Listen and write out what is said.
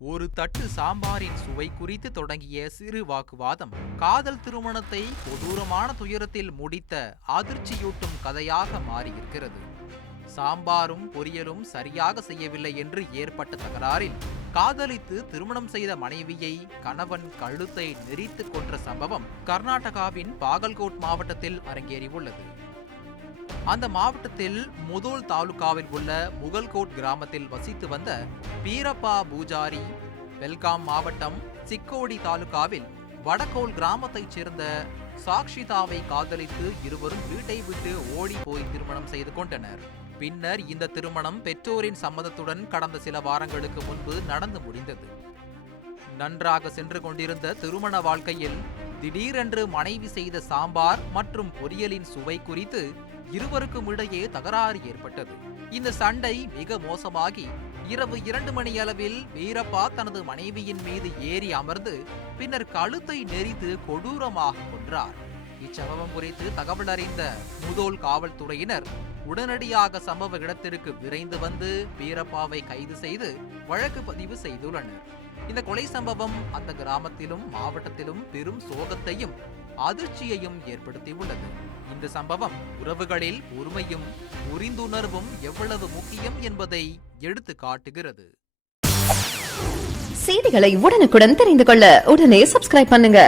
ஒரு தட்டு சாம்பாரின் சுவை குறித்து தொடங்கிய சிறு வாக்குவாதம் காதல் திருமணத்தை கொடூரமான துயரத்தில் முடித்த அதிர்ச்சியூட்டும் கதையாக மாறியிருக்கிறது. சாம்பாரும் பொரியலும் சரியாக செய்யவில்லை என்று ஏற்பட்ட தகராறில் காதலித்து திருமணம் செய்த மனைவியை கணவன் கழுத்தை நெரித்து கொன்ற சம்பவம் கர்நாடகாவின் பாகல்கோட் மாவட்டத்தில் அரங்கேறியுள்ளது. அந்த மாவட்டத்தில் முதோல் தாலுகாவில் உள்ள முகல்கோட் கிராமத்தில் வசித்து வந்த வீரப்பா பூஜாரி, பெல்காம் மாவட்டம் சிக்கோடி தாலுகாவில் வடகோல் கிராமத்தைச் சேர்ந்த சாக்ஷிதாவை காதலித்து இருவரும் வீட்டை விட்டு ஓடி போய் திருமணம் செய்து கொண்டனர். பின்னர் இந்த திருமணம் பெற்றோரின் சம்மதத்துடன் கடந்த சில வாரங்களுக்கு முன்பு நடந்து முடிந்தது. நன்றாக சென்று கொண்டிருந்த திருமண வாழ்க்கையில் திடீரென்று மனைவி செய்த சாம்பார் மற்றும் பொரியலின் சுவை குறித்து இருவருக்கும் இடையே தகராறு ஏற்பட்டது. இந்த சண்டை மிக மோசமாகி இரவு 2 மணி அளவில் வீரப்பா தனது மனைவியின் மீது ஏறி அமர்ந்து பின்னர் கழுத்தை நெரித்து கொடூரமாக கொன்றார். இச்சம்பவம் குறித்து தகவல் அறிந்த முதோல் காவல்துறையினர் உடனடியாக சம்பவ இடத்திற்கு விரைந்து வந்து வீரப்பாவை கைது செய்து வழக்கு பதிவு செய்துள்ளனர். இந்த கொலை சம்பவம் அந்த கிராமத்திலும் மாவட்டத்திலும் பெரும் சோகத்தையும் அதிர்ச்சியையும் ஏற்படுத்தியுள்ளது. இந்த சம்பவம் உறவுகளில் பொறுமையும் புரிந்துணர்வும் எவ்வளவு முக்கியம் என்பதை எடுத்து காட்டுகிறது. செய்திகளை உடனுக்குடன் தெரிந்து கொள்ள உடனே சப்ஸ்கிரைப் பண்ணுங்க.